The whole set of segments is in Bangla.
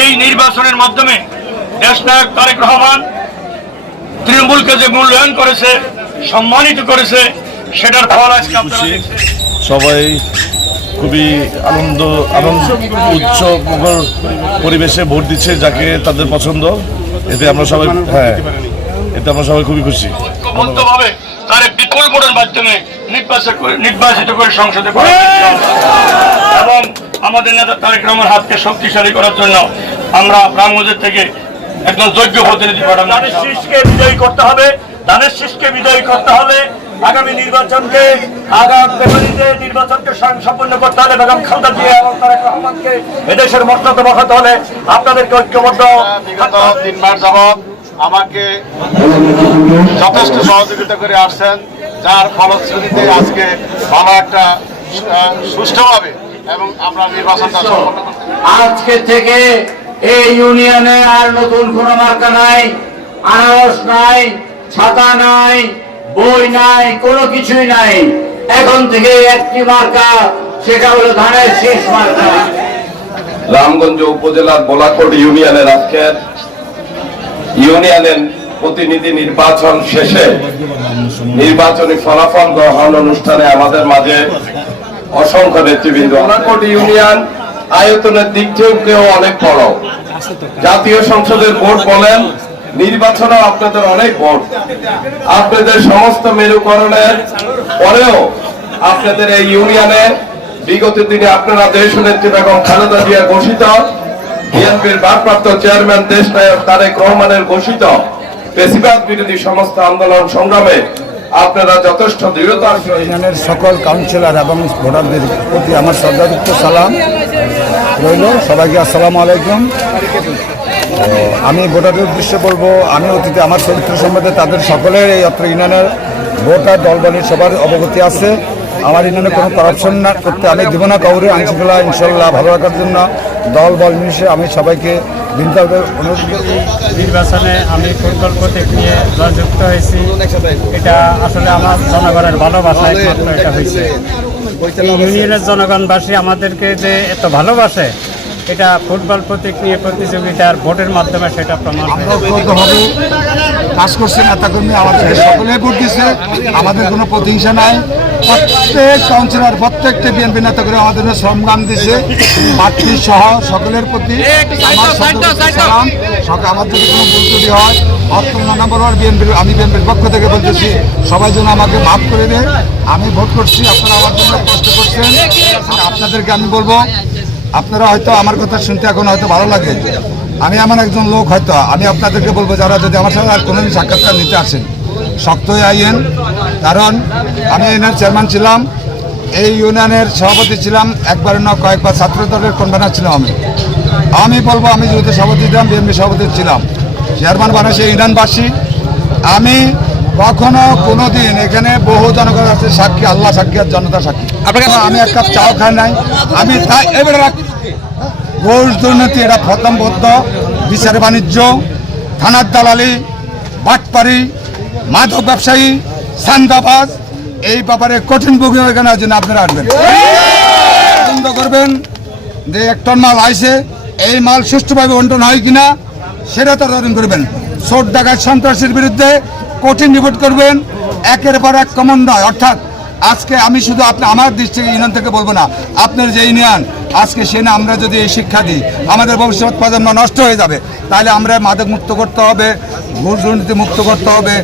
এই নির্বাচনের মাধ্যমে দেশনায়ক তারেক রহমান তৃণমূলকে যে মূল্যায়ন করেছে সম্মানিত করেছে সেটার ফল আজকে সবাই খুবই আনন্দ আনন্দ উচ্চ পরিবেশে ভোট দিচ্ছে যাকে তাদের পছন্দ। এতে আমরা সবাই হ্যাঁ এতে আমরা সবাই খুবই খুশি। তার বিপুল ভোটের মাধ্যমে নির্বাচন করে নির্বাচিত করে সংসদে এবং আমাদের নেতা তারেক রহমান হাতকে শক্তিশালী করার জন্য আমরা রামগঞ্জের থেকে একজন যোগ্য প্রতিনিধি পাঠাবো। ধানের শীষকে বিজয়ী করতে হবে। ধানের শীষকে বিজয়ী করতে হলে আগামী নির্বাচনকে আগামী ফেব্রুয়ারিতে নির্বাচনকে স্বয়ং সম্পন্ন করতে হলে বেগম খালদা জিয়া এবং তারেক রহমানকে এদেশের মর্যাদা বসাতে হলে আপনাদেরকে ঐক্যবদ্ধ বিগত তিন মাস যাবৎ আমাকে যথেষ্ট সহযোগিতা করে আসছেন। যার ফলশ্রুতিতে আজকে ভালো একটা সুষ্ঠুভাবে এবং আমরা নির্বাচনটা সম্পন্ন করতে আজকে থেকে এই ইউনিয়নে আর নতুন কোন মার্কা নাই আনারস নাই ছাতা নাই বই নাই কোনো কিছুই নাই। এখন থেকে একটি মার্কা সেটা হলো ধানের শেষ মার্কা। রামগঞ্জ উপজেলার বোলাকোট ইউনিয়নের আজকের ইউনিয়নের প্রতিনিধি নির্বাচন শেষে নির্বাচনী ফলাফল গ্রহণ অনুষ্ঠানে আমাদের মাঝে অসংখ্য নেতৃবৃন্দ। বোলাকোট ইউনিয়ন আয়তনের দিক থেকেও অনেক বড়। জাতীয় সংসদের ভোট বলেন নির্বাচনেও আপনাদের অনেক ভোট। আপনাদের সমস্ত মেরুকরণের পরেও আপনাদের এই ইউনিয়নে বিগত দিনে আপনারা দেশ নেত্রী বেগম খালেদা জিয়া ঘোষিত, বিএনপির ভারপ্রাপ্ত চেয়ারম্যান দেশ নায়ক তারেক রহমানের ঘোষিত বেশিরভাগ বিরোধী সমস্ত আন্দোলন সংগ্রামে আপনারা যথেষ্ট দৃঢ়তার সহিত সকল কাউন্সিলর এবং ভোটারদের প্রতি আমার শ্রদ্ধাযুক্ত সালাম রইল। সবাইকে আসসালামু আলাইকুম। আমি ভোটারদের উদ্দেশ্যে বলব, আমি অতীতে আমার চরিত্র সম্বন্ধে তাদের সকলের এই অত্র ইউনিয়নের ভোটার দলবলের সবার অবগতি আছে। আমার ইউনিয়নে কোনো করাপশন না করতে আমি দিব না কাউরে। আইনশৃঙ্খলা ইনশাল্লাহ ভালো রাখার জন্য দল বল মিশে আমি সবাইকে নির্বাচনে আমি ফুটবল প্রতীক নিয়ে জয়যুক্ত হয়েছি। এটা আসলে আমার জনগণের ভালোবাসা একমাত্র এটা হয়েছে। এই ইউনিয়নের জনগণবাসী আমাদেরকে যে এত ভালোবাসে এটা ফুটবল প্রতীক নিয়ে প্রতিযোগিতার ভোটের মাধ্যমে সেটা প্রমাণ হয়েছে। কাজ করছে নেতাকর্মী আমাদের সকলে ভোট দিচ্ছে আমাদের কোনো প্রতিহিংসা নাই। প্রত্যেক কাউন্সিলর প্রত্যেকটা বিএনপি নেতা করে আমাদের সম্মান দিছে প্রার্থী সহ সকলের প্রতি আমার সালাম। আমার যদি কোনো ভুল ত্রুটি হয় অত্যন্ত নম্বর ওয়ার্ড বিএনপির আমি বিএনপির পক্ষ থেকে বলতেছি সবাই যেন আমাকে মাফ করে দেয়। আমি ভোট করছি আপনারা আমার জন্য কষ্ট করছেন। আর আপনাদেরকে আমি বলব আপনারা হয়তো আমার কথা শুনতে এখন হয়তো ভালো লাগে। আমি এমন একজন লোক হয়তো আমি আপনাদেরকে বলব যারা যদি আমার সাথে আর কোনোদিন সাক্ষাৎকার নিতে আসেন শক্ত হয়ে আইয়েন। কারণ আমি এনার চেয়ারম্যান ছিলাম এই ইউনিয়নের সভাপতি ছিলাম একবার না কয়েকবার ছাত্র দলের কনভেনার ছিলাম আমি। আমি বলব আমি যেহেতু সভাপতি ছিলাম বিএনপি সভাপতি ছিলাম। চেয়ারম্যান বানাইছে ইউনিয়নবাসী। আমি কখনো কোনো দিন এখানে বহু জনগণ আছে সাক্ষী আল্লাহ সাক্ষী আর জনতা সাক্ষী। আমি এক কাপ চাও খাই নাই। আমি তাই এবারে ঘোষ দুর্নীতি এটা প্রথমবদ্ধ। বিচার বাণিজ্য থানার দালালি বাটপারি মাদক ব্যবসায়ী সান্দাবাজ, এই ব্যাপারে কঠিন ভূমিকা জন্য আপনারা আসবেন। তদন্ত করবেন যে এক টন মাল আইসে এই মাল সুষ্ঠুভাবে বন্টন হয় কিনা, সেটা তদারণ করবেন। চোর ডাকাত সন্ত্রাসের বিরুদ্ধে কঠিন রিপোর্ট করবেন, একের পর এক কমন নয়। অর্থাৎ আজকে আমি শুধু আপনি আমার দৃষ্টি ইউনিয়ন থেকে বলব না, আপনার যে ইউনিয়ন, আজকে সে না আমরা যদি এই শিক্ষা দিই, আমাদের ভবিষ্যৎ প্রজন্ম নষ্ট হয়ে যাবে। তাহলে আমরা মাদক মুক্ত করতে হবে ঘুষ দুর্নীতি মুক্ত করতে হবে।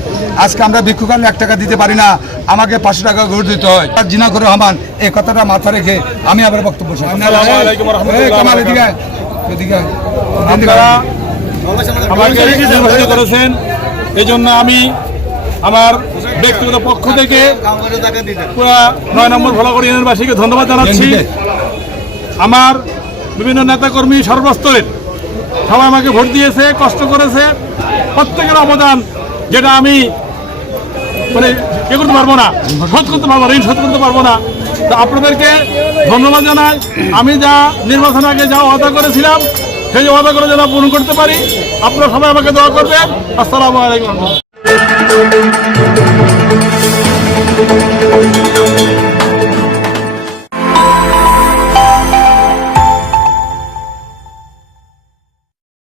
আজকে আমরা ভিক্ষুকালে এক টাকা দিতে পারি না। আমাকে পাঁচশো টাকা ঘুষ দিতে হয়। আর জিনা করে রহমান এই কথাটা মাথা রেখে আমি আবার বক্তব্য করেছেন এই জন্য আমি আমার ব্যক্তিগত পক্ষ থেকে পুরা নয় নম্বর ভোলাগড় ইউনিয়নবাসীকে ধন্যবাদ জানাচ্ছি। আমার বিভিন্ন নেতাকর্মী সর্বস্তরের সবাই আমাকে ভোট দিয়েছে, কষ্ট করেছে। প্রত্যেকের অবদান যেটা আমি মানে এ করতে পারব না, শোধ করতে পারব ঋণ শোধ করতে পারব না। তো আপনাদেরকে ধন্যবাদ জানাই। আমি যা নির্বাচন আগে যা ওয়াদা করেছিলাম, সেই ওয়াদা করে যেন পূরণ করতে পারি। আপনারা সবাই আমাকে দোয়া করবেন। আসসালামু আলাইকুম।